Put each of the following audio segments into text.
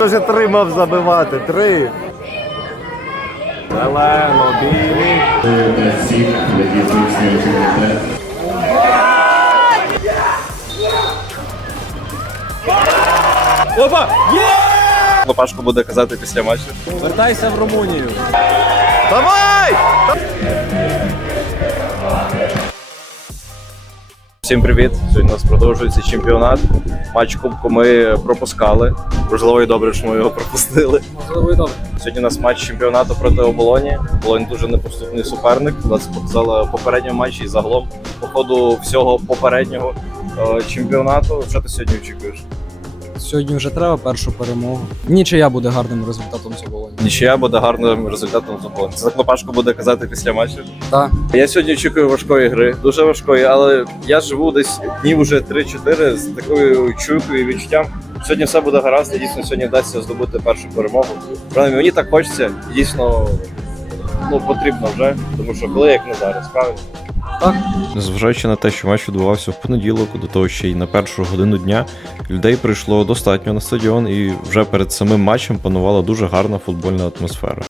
Вже три мав забивати, три. Зелено, білі. Опа! Є! Лопашко буде казати після матчу. Вертайся в Румунію. Давай! Всім привіт! Сьогодні у нас продовжується чемпіонат. Матч кубку ми пропускали. Можливо, і добре, що ми його пропустили. Можливо, і добре. Сьогодні у нас матч чемпіонату проти оболоні. Оболонь дуже непоступний суперник. Нас показали в попередньому матчі і загалом по ходу всього попереднього е, чемпіонату. Що ти сьогодні очікуєш? Сьогодні вже треба першу перемогу. Нічия буде гарним результатом задоволення. Нічия буде гарним результатом з оболонь. Це Лопашко буде казати після матчу. Так. Я сьогодні очікую важкої гри, дуже важкої, але я живу десь днів уже 3-4 з такою чуйкою і відчуттям. Сьогодні все буде гаразд, і дійсно сьогодні вдасться здобути першу перемогу. Принаймні, мені так хочеться, дійсно ну, потрібно вже, тому що коли як не зараз, правильно? Незважаючи на те, що матч відбувався в понеділок, до того ще й на першу годину дня, людей прийшло достатньо на стадіон, і вже перед самим матчем панувала дуже гарна футбольна атмосфера.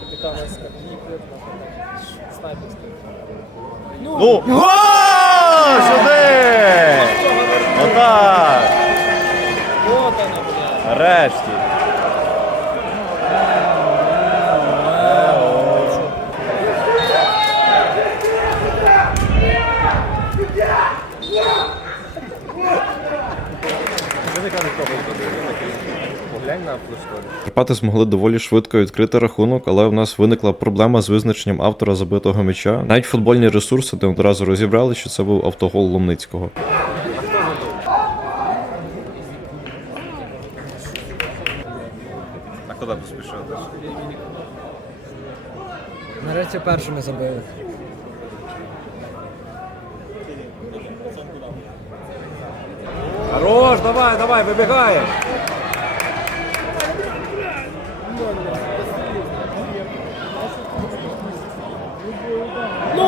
Капітан снайперський. Ну! Го! Сюди! Отак! Вот она, блядь. Нарешті. Карпати змогли доволі швидко відкрити рахунок, але в нас виникла проблема з визначенням автора забитого м'яча. Навіть футбольні ресурси не одразу розібрали, що це був автогол Ломницького. А куди поспішати? Нарешті першими забили. Хорош, давай, давай, вибігаєш.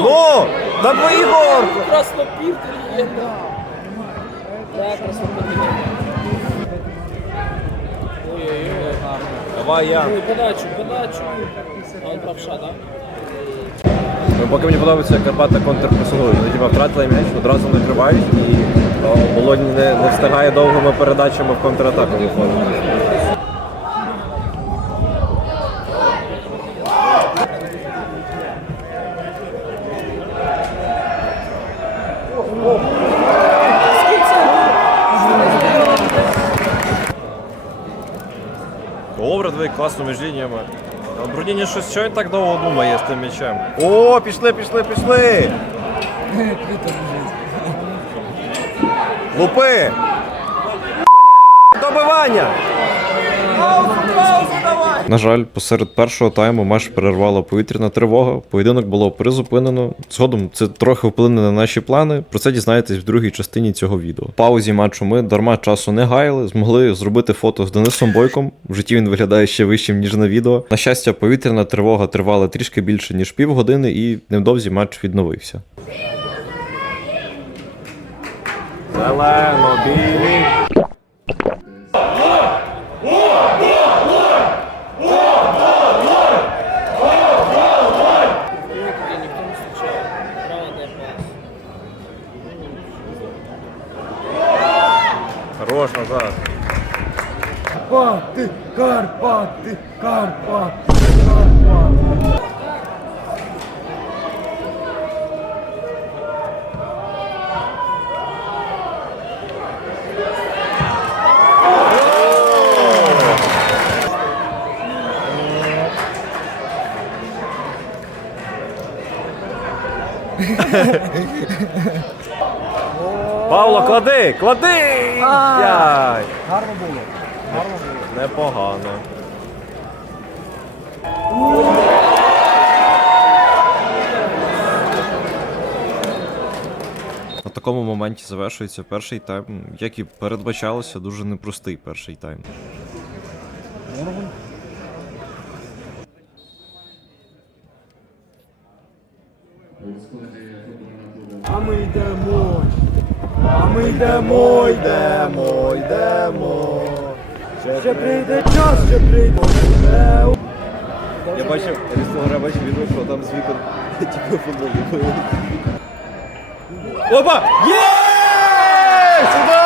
Ну! На твої горку! Так, Ой-ой-ой, гарно. Давай я. Ой, подачу, подачу. А он правша, да? Ну, Поки мені подобається, як Карпати контрпресингують. Вони типа втратили м'яч, одразу накривають і о, Болонь не, не встигає довгими передачами в контратаку виходити. Добре, дві класно між лініями. Брудіні щось що він так довго думає з тим м'ячем. О, пішли, пішли, пішли! Лупи! Добивання! На жаль, посеред першого тайму матч перервала повітряна тривога. Поєдинок було призупинено. Згодом це трохи вплине на наші плани. Про це дізнаєтесь в другій частині цього відео. Паузі матчу ми дарма часу не гаяли, змогли зробити фото з Денисом Бойком. В житті він виглядає ще вищим ніж на відео. На щастя, повітряна тривога тривала трішки більше ніж півгодини, і невдовзі матч відновився. Зелено, білі. Павло, клади! Клади! Яй! Гарно було. Гарно було. Непогано. На такому моменті завершується перший тайм, як і передбачалося, дуже непростий перший тайм. А ми йдемо. А ми йдемо, йдемо, йдемо. Ще прийде час, ще прийде. Я бачив, Рістогора бачив відео, що там з вікон типу футбол. Опа! Є! Сюда!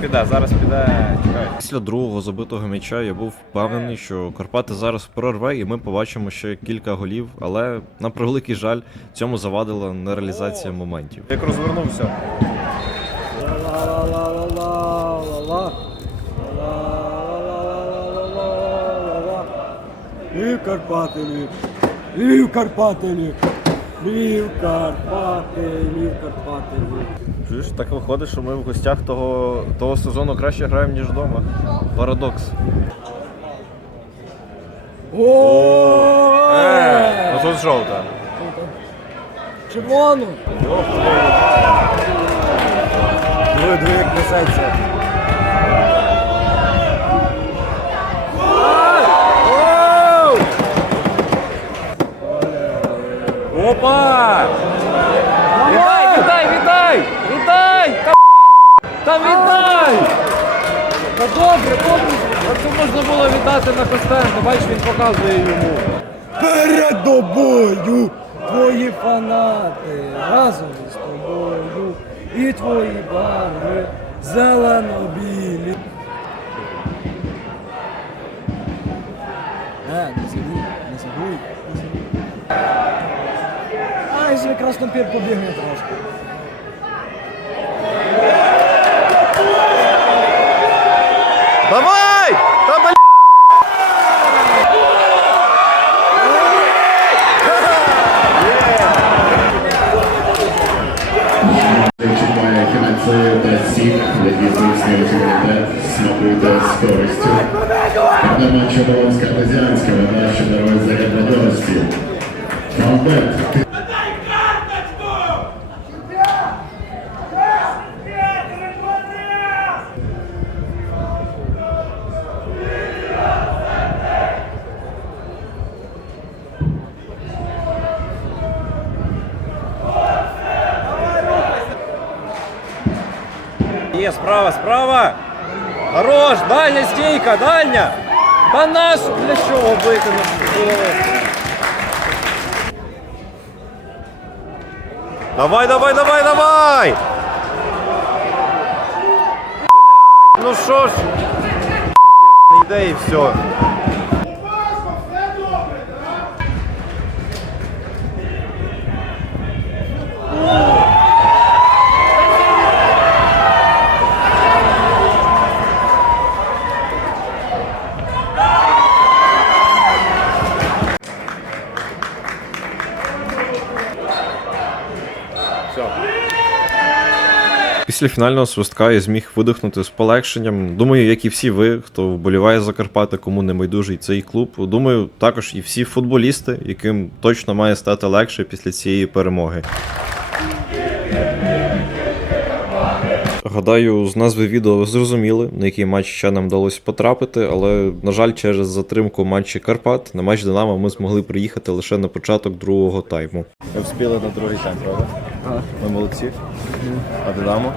Піде, зараз піде. Чекай. Після другого забитого м'яча я був впевнений, що Карпати зараз прорве, і ми побачимо ще кілька голів, але на превеликий жаль, цьому завадила нереалізація моментів. Як розвернувся. Ла-ла-ла-ла-ла-ла-ла. Карпати, Львів. Львів Карпати, Львів. Львів Карпати, Львів Карпати, Львів. Чуєш, так виходить, що ми в гостях того, того сезону краще граємо, ніж вдома. Парадокс. Е, ну тут жовта. Червону! Диви, диви, як несеться. Опа! Вітай, вітай! Вітай! Та, та! Та добре, добре! А це можна було віддати на Костенко, бачиш, він показує йому. Перед тобою твої фанати разом із тобою і твої барви зелено-білі. Е, не забудь, не забудь, не забудь. Ай, же краснопір побігне трошки. Давай! Та бля! Чудово з Є, справа, справа! Хорош! Дальня стійка, дальня! Та нас для чого бити не Давай, давай, давай, давай! Блядь, Ну що ж? Не йде і все. Все. Після фінального свистка я зміг видихнути з полегшенням. Думаю, як і всі ви, хто вболіває за Карпати, кому не байдужий цей клуб. Думаю, також і всі футболісти, яким точно має стати легше після цієї перемоги. Гадаю, з назви відео ви зрозуміли, на який матч ще нам вдалося потрапити, але, на жаль, через затримку матчі Карпат на матч Динамо ми змогли приїхати лише на початок другого тайму. Ми вспіли на другий тайм, правда? Ми молодці. А Динамо?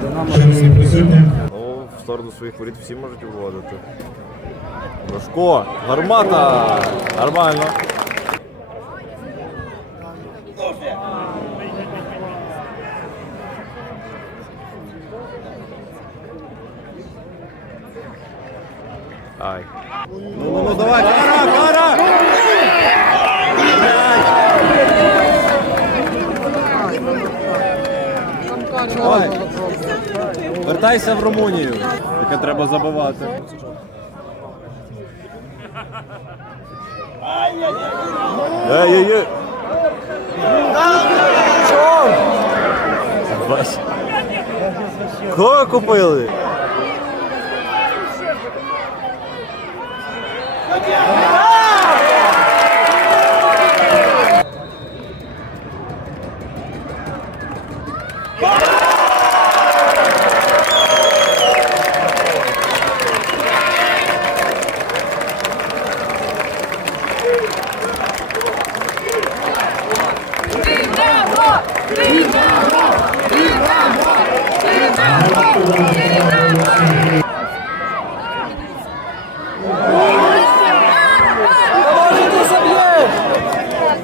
Динамо Ну, в сторону своїх воріт всі можуть виводити. Рожко! Гармата! Нормально. Ай. Ну, ну, давай, кара, кара! Давай. Вертайся в Румунію, яке треба забивати. Ай-яй-яй! Кого купили?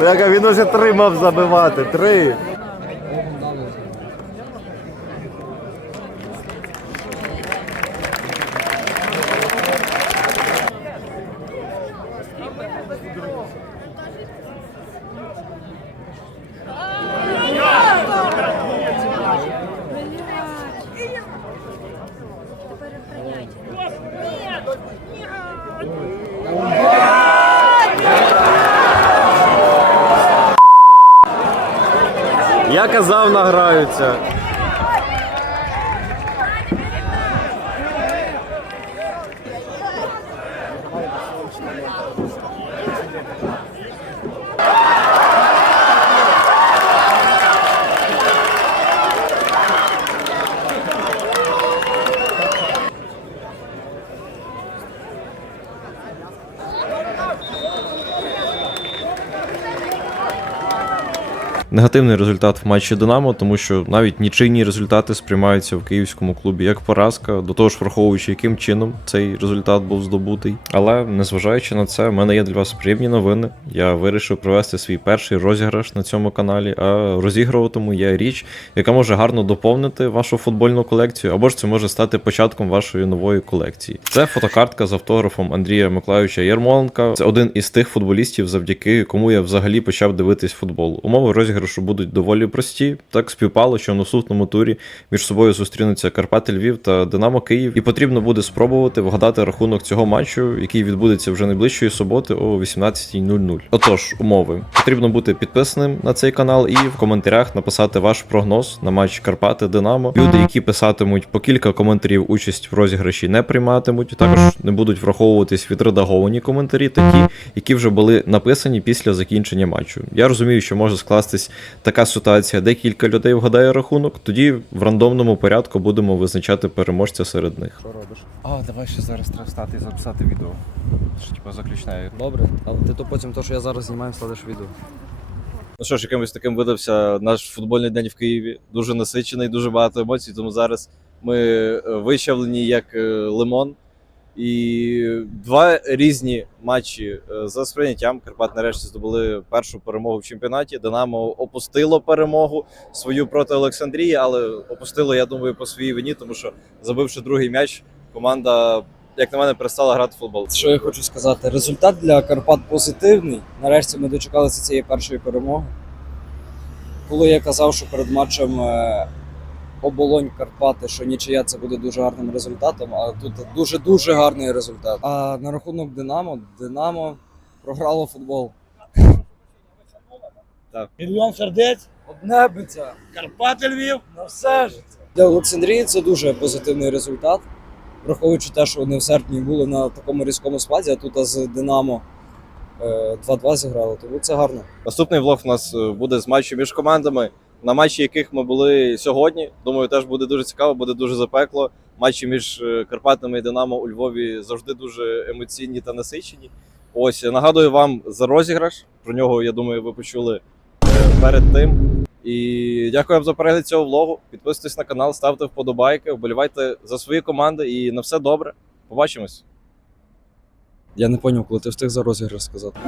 Бляха, він уже три мав забивати. Три. Я казав, награються. Негативний результат в матчі Динамо, тому що навіть нічийні результати сприймаються в київському клубі як поразка, до того ж враховуючи, яким чином цей результат був здобутий. Але незважаючи на це, в мене є для вас приємні новини. Я вирішив провести свій перший розіграш на цьому каналі, а розігруватиму я річ, яка може гарно доповнити вашу футбольну колекцію, або ж це може стати початком вашої нової колекції. Це фотокартка з автографом Андрія Миколайовича Ярмоленка. Це один із тих футболістів, завдяки кому я взагалі почав дивитись футбол. Умови розіграшу будуть доволі прості. Так співпало, що в наступному турі між собою зустрінуться Карпати Львів та Динамо Київ, і потрібно буде спробувати вгадати рахунок цього матчу, який відбудеться вже найближчої суботи о 18.00. Отож, умови потрібно бути підписаним на цей канал і в коментарях написати ваш прогноз на матч Карпати Динамо. Люди, які писатимуть по кілька коментарів, участь в розіграші не прийматимуть. Також не будуть враховуватись відредаговані коментарі, та ті, які вже були написані після закінчення матчу. Я розумію, що може скластись така ситуація, де кілька людей вгадає рахунок. Тоді в рандомному порядку будемо визначати переможця серед них. Що робиш? А, давай ще зараз треба встати і записати відео. Що типу заключне. Добре, але ти то потім то, що я зараз знімаю, складеш відео. Ну що ж, якимось таким видався наш футбольний день в Києві. Дуже насичений, дуже багато емоцій. Тому зараз ми е, вичавлені як е, лимон. І два різні матчі е, за сприйняттям. Карпат нарешті здобули першу перемогу в чемпіонаті. Динамо опустило перемогу свою проти Олександрії, але опустило, я думаю, по своїй вині, тому що забивши другий м'яч, команда, як на мене, перестала грати в футбол. Що я хочу сказати? Результат для Карпат позитивний. Нарешті ми дочекалися цієї першої перемоги. Коли я казав, що перед матчем е, оболонь Карпати, що нічия це буде дуже гарним результатом, а тут дуже-дуже гарний результат. А на рахунок Динамо, Динамо програло футбол. Мільйон сердець, Одне биться Карпати Львів. на все життя. Для Олександрії це дуже позитивний результат, враховуючи те, що вони в серпні були на такому різкому складі, а тут з Динамо е, 2-2 зіграли, тому це гарно. Наступний влог у нас е, буде з матчів між командами, на матчі яких ми були сьогодні. Думаю, теж буде дуже цікаво, буде дуже запекло. Матчі між е, Карпатами і Динамо у Львові завжди дуже емоційні та насичені. Ось нагадую вам за розіграш. Про нього я думаю, ви почули е, перед тим. І дякую вам за перегляд цього влогу. Підписуйтесь на канал, ставте вподобайки, вболівайте за свої команди і на все добре. Побачимось. Я не зрозумів, коли ти встиг за розіграш сказати.